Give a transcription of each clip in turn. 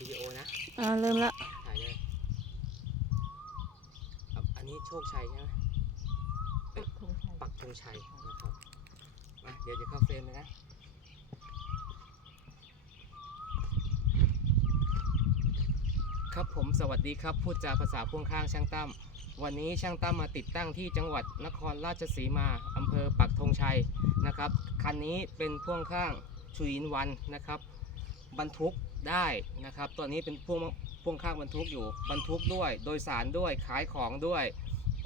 วิดีโอนะอ่าเริ่มละถ่ายเลยครับอันนี้โชคชัยใช่ไหมเอ้ยปักธงชัยนะครับมาเดี๋ยวจะเข้าเฟรมเลยนะครับผมสวัสดีครับพูดจาภาษาพ่วงข้างช่างตั้มวันนี้ช่างตั้มมาติดตั้งที่จังหวัดนครราชสีมาอำเภอปักธงชัยนะครับคันนี้เป็นพ่วงข้างชูอินวันนะครับ บรรทุก ได้นะครับตัวนี้เป็นพ่วงพ่วงข้างบรรทุกอยู่บรรทุกด้วย โดยสารด้วยขายของด้วย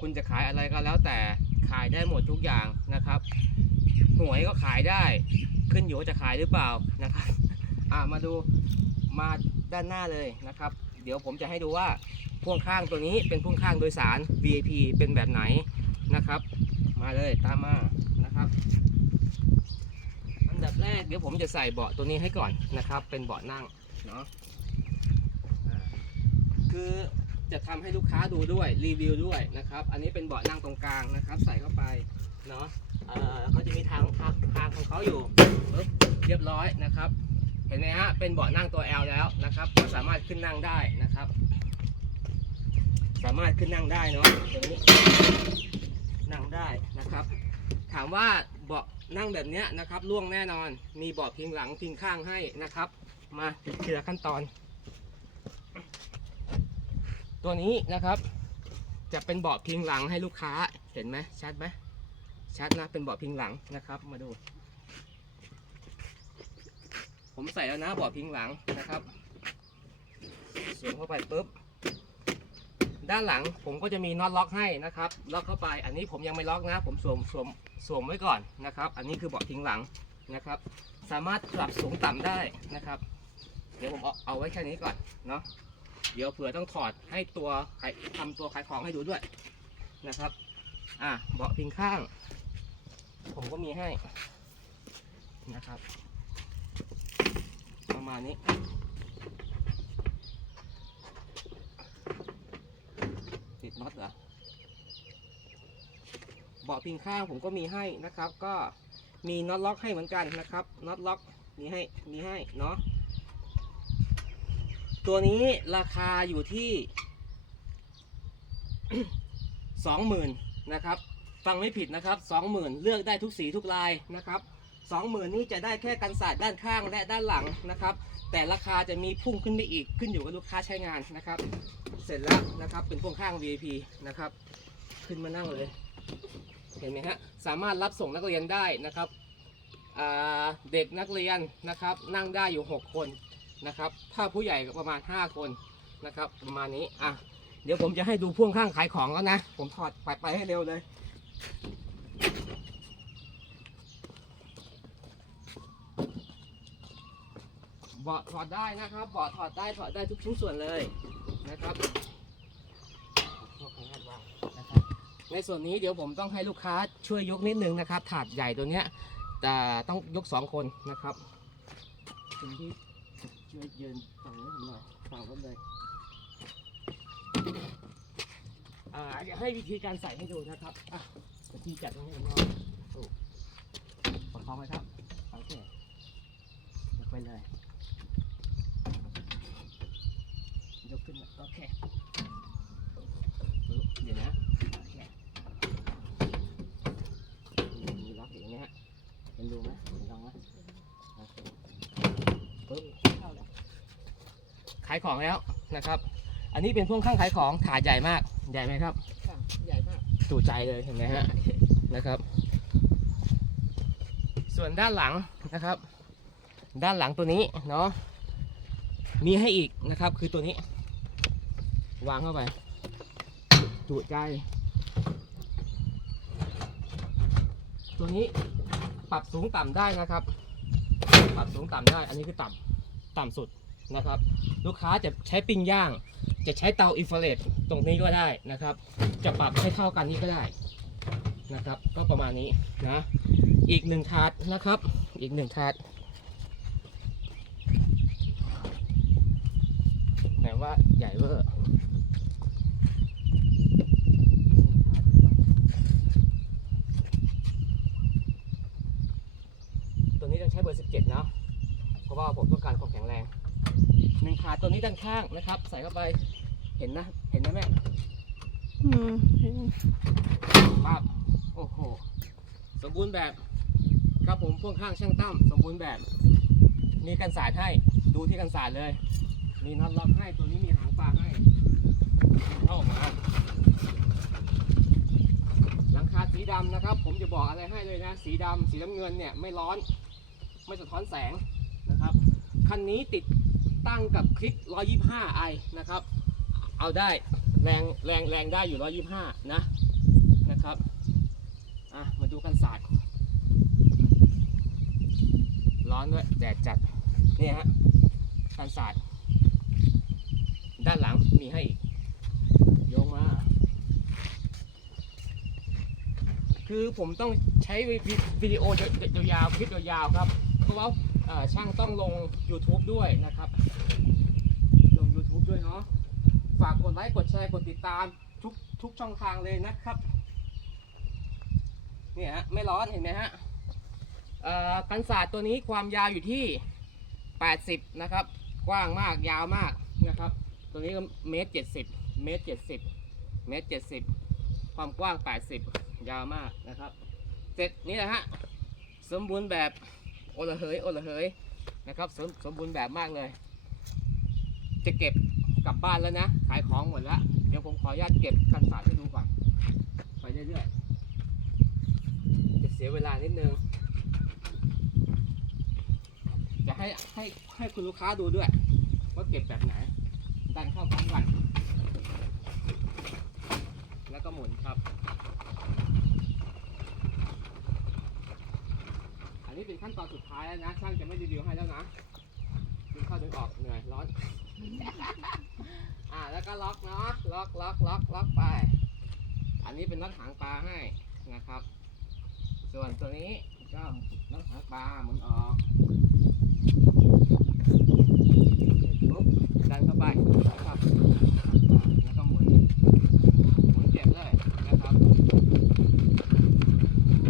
คุณจะขายอะไรก็แล้วแต่ขายได้หมดทุกอย่างนะครับ หวยก็ขายได้ขึ้นอยู่ว่าจะขายหรือเปล่านะครับอ่ามาดูมาด้านหน้าเลยนะครับ เดี๋ยวผมจะให้ดูว่าพ่วงข้างตัวนี้เป็นพ่วงข้างโดยสาร VIP เป็นแบบไหนนะครับ มาเลยตามมานะครับ ดับแรกเดี๋ยวผมจะใส่เบาะตัวนี้ให้ก่อนนะครับ เป็นเบาะนั่งเนาะคือจะทำให้ลูกค้าดูด้วยรีวิวด้วยนะครับ อันนี้เป็นเบาะนั่งตรงกลางนะครับ ใส่เข้าไปเนาะเขาจะมีทางทางทางของเขาอยู่เรียบร้อยนะครับ เห็นไหมฮะเป็นเบาะนั่งตัว L แล้วนะครับ ก็สามารถขึ้นนั่งได้นะครับ สามารถขึ้นนั่งได้เนาะตรงนี้นั่งได้นะครับ ถามว่าเบาะ นั่งแบบเนี้ยนะครับล่วงแน่นอน มีเบาะพิงหลังพิงข้างให้นะครับ มาทีละขั้นตอน ตัวนี้นะครับ จะเป็นเบาะพิงหลังให้ลูกค้าเห็นไหมชัดไหมชัดนะเป็นเบาะพิงหลังนะครับ มาดู ผมใส่แล้วนะเบาะพิงหลังนะครับสวมเข้าไปปุ๊บ ด้านหลังผมก็จะมีน็อตล็อกให้นะครับ ล็อกเข้าไป อันนี้ผมยังไม่ล็อกนะ ผมสวมสวมสวมไว้ก่อนนะครับ อันนี้คือเบาะทิ้งหลังนะครับ สามารถปรับสูงต่ำได้นะครับ เดี๋ยวผมเอาเอาไว้แค่นี้ก่อนเนาะ เดี๋ยวเผื่อต้องถอดให้ตัวขายทำตัวขายของให้ดูด้วยนะครับ อะเบาะพิงข้าง ผมก็มีให้นะครับ ประมาณนี้ ติด น็อตเหรอเบาะพิงข้างผมก็มีให้นะครับ ก็มีน็อตล็อกให้เหมือนกันนะครับน็อตล็อกมีให้มีให้เนาะตัวนี้ราคาอยู่ที่สองหมื่นนะครับ ฟังไม่ผิดนะครับสองหมื่นเลือกได้ทุกสีทุกลายนะครับ สองหมื่นนี่จะได้แค่กันศาสตร์ด้านข้างและด้านหลังนะครับ แต่ราคาจะมีพุ่งขึ้นไปอีกขึ้นอยู่กับลูกค้าใช้งานนะครับ เสร็จแล้วนะครับเป็นพ่วงข้าง VIP นะครับ ขึ้นมานั่งเลย เห็นไหมฮะสามารถรับส่งนักเรียนได้นะครับเด็กนักเรียนนะครับ นั่งได้อยู่ 6 คนนะครับ ถ้าผู้ใหญ่ก็ประมาณ 5 คนนะครับ ประมาณนี้อะเดี๋ยวผมจะให้ดูพ่วงข้างขายของแล้วนะ ผมถอดไปไปให้เร็วเลย เบาะถอดได้นะครับเบาะถอดได้ถอดได้ทุกชิ้นส่วนเลยนะครับในส่วนนี้เดี๋ยวผมต้องให้ลูกค้าช่วยยกนิดนึงนะครับ ถาดใหญ่ตัวเนี้ยแต่ต้องยกสองคนนะครับคุณที่ช่วยยืนฝั่งนี้ผมหน่อยฝั่งผมเลยอ่าเดี๋ยวให้วิธีการใส่ให้ดูนะครับอะวิธีจัดตรงนี้ผมลองดูประคองไว้ครับโอเคยกไปเลย ยกขึ้นมาโอเคเดี๋ยวนะโอเคมีล็อกอย่างเงี้ยเห็นดูไหมเห็นลองไหมโอเคปึ๊บเข้าแล้วขายของแล้วนะครับ อันนี้เป็นพ่วงข้างขายของถาดใหญ่มาก ใหญ่ไหมครับค่ะใหญ่มากจู่ใจเลยเห็นไหมฮะนะครับ ส่วนด้านหลังนะครับ ด้านหลังตัวนี้เนาะมีให้อีกนะครับ คือตัวนี้ วางเข้าไป จุใจ ตัวนี้ปรับสูงต่ำได้นะครับ ปรับสูงต่ำได้ อันนี้คือต่ำต่ำสุดนะครับ ลูกค้าจะใช้ปิ้งย่าง จะใช้เตาอินฟราเรดตรงนี้ก็ได้นะครับ จะปรับให้เท่ากันนี้ก็ได้นะครับ ก็ประมาณนี้นะ อีกหนึ่งถาดนะครับ อีกหนึ่งถาดแต่ว่าใหญ่เวอร์ตั วนี้ต้องใช้เบอร์17เนาะเพราะว่าผมต้องการความแข็งแรงหนึ่งขาตัวนี้ด้านข้างนะครับ ใส่เข้าไปเห็นนะเห็นนะแม่อืมปั๊บโอ้โหสมบูรณ์แบบ ครับผมพ่วงข้างช่างตั้มสมบูรณ์แบบ มีกันสาดให้ดูที่กันสาดเลย มีน็อตล็อกให้ตัวนี้มีหางปลาให้เข้าออกมาหลังคาสีดำนะครับ ผมจะบอกอะไรให้เลยนะ สีดำสีน้ำเงินเนี่ยไม่ร้อน ไม่สะท้อนแสง นะครับคันนี้ติดตั้งกับคลิก 125ไอนะครับ เอาได้แรงแรงแรงได้อยู่ 125 นะนะครับอะมาดูกันศาสตร์ร้อนด้วยแดดจัดนี่ฮะกันศาสตร์ด้านหลังมีให้อีกโยงมา คือผมต้องใช้วิดีโอยาวๆคลิปยาวๆครับ เพราะว่า ช่างต้องลง YouTube ด้วยนะครับ ลง YouTube ด้วยเนาะฝากกดไลค์กดแชร์กดติดตามทุกทุกช่องทางเลยนะครับเนี่ยฮะไม่ร้อนเห็นไหมฮะกันศาสตร์ตัวนี้ความยาวอยู่ที่ 80 นะครับ กว้างมากยาวมากนะครับ ตัวนี้ก็เมตร 70 เมตร 70 เมตร 70 ความกว้าง 80 ยาวมากนะครับ เสร็จนี่แหละฮะ สมบูรณ์แบบ โอละเหยโอละเหยนะครับสมสมบูรณ์แบบมากเลย จะเก็บกลับบ้านแล้วนะ ขายของหมดแล้ว เดี๋ยวผมขออนุญาตเก็บกันสาดให้ดูก่อน ไปเรื่อยๆ จะเสียเวลานิดนึง จะให้ให้ให้คุณลูกค้าดูด้วย ว่าเก็บแบบไหน ดันเข้าพร้อมกัน แล้วก็หมุนครับ อันนี้เป็น ขั้นตอนสุดท้ายแล้วนะ ช่างจะไม่รีวิวให้แล้วนะดึงเข้าดึงออกเหนื่อยร้อน อ่าแล้วก็ล็อกเนาะ ล็อกล็อกล็อกล็อกไป อันนี้เป็นน็อตหางปลาให้นะครับ ส่วนตัวนี้ก็น็อตหางปลาหมุนออกปุ๊บดันเข้าไปนะครับแล้วก็หมุน หมุนเก็บเลยนะครับ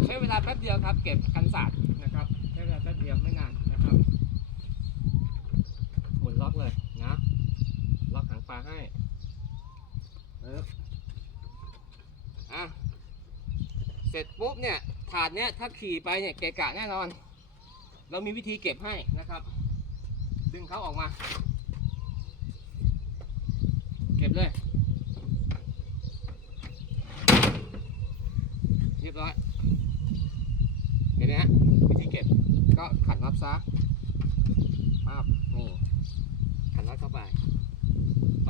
ใช้เวลาแป๊บเดียวครับ เก็บกันสาดนะครับเดียวไม่นานนะครับ หมุนล็อกเลยนะ ล็อกหางปลา ให้เอออะเสร็จปุ๊บเนี่ยถาดเนี้ยถ้าขี่ไปเนี่ยเกะกะแน่นอน เรามีวิธีเก็บให้นะครับ ดึงเขาออกมา เก็บเลยเรียบร้อยเห็นไหมฮะวิธีเก็บก็ขัดน็อตซะปั๊บนี่ขัดน็อตเข้าไป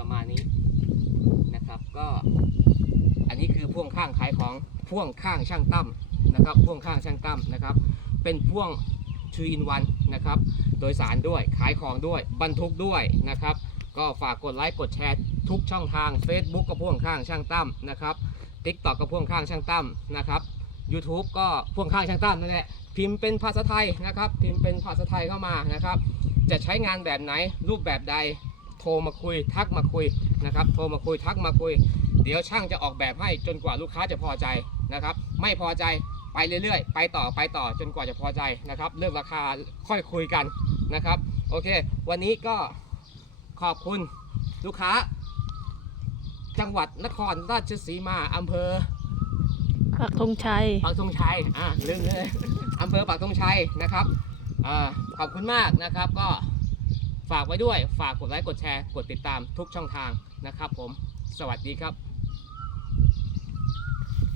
ประมาณนี้นะครับ ก็อันนี้คือพ่วงข้างขายของพ่วงข้างช่างตั้มนะครับพ่วงข้างช่างตั้มนะครับ เป็นพ่วง2 in 1นนะครับ โดยสารด้วยขายของด้วยบรรทุกด้วยนะครับ ก็ฝากกดไลค์กดแชร์ทุกช่องทาง Facebook ก็พ่วงข้างช่างตั้มนะครับ TikTok ก็พ่วงข้างช่างตั้มนะครับ YouTube ก็พ่วงข้างช่างตั้มนั่นแหละพิมพ์เป็นภาษาไทยนะครับ พิมพ์เป็นภาษาไทยเข้ามานะครับ จะใช้งานแบบไหนรูปแบบใด ทรมาคุย ทักมาคุยนะครับโทรมาคุยทักมาคุย เดี๋ยวช่างจะออกแบบให้จนกว่าลูกค้าจะพอใจนะครับ ไม่พอใจไปเรื่อยๆ ไปต่อไปต่อจนกว่าจะพอใจนะครับ เรื่องราคาค่อยคุยกันนะครับ โอเค วันนี้ก็ขอบคุณลูกค้า จังหวัดนครราชสีมาอำเภอปักธงชัยปักธงชัยอ่าลืมเลยอำเภอปักธงชัยนะครับอ่าขอบคุณมากนะครับก็ ฝากไว้ด้วยฝากกดไลค์กดแชร์ กดติดตามทุกช่องทางนะครับผม สวัสดีครับ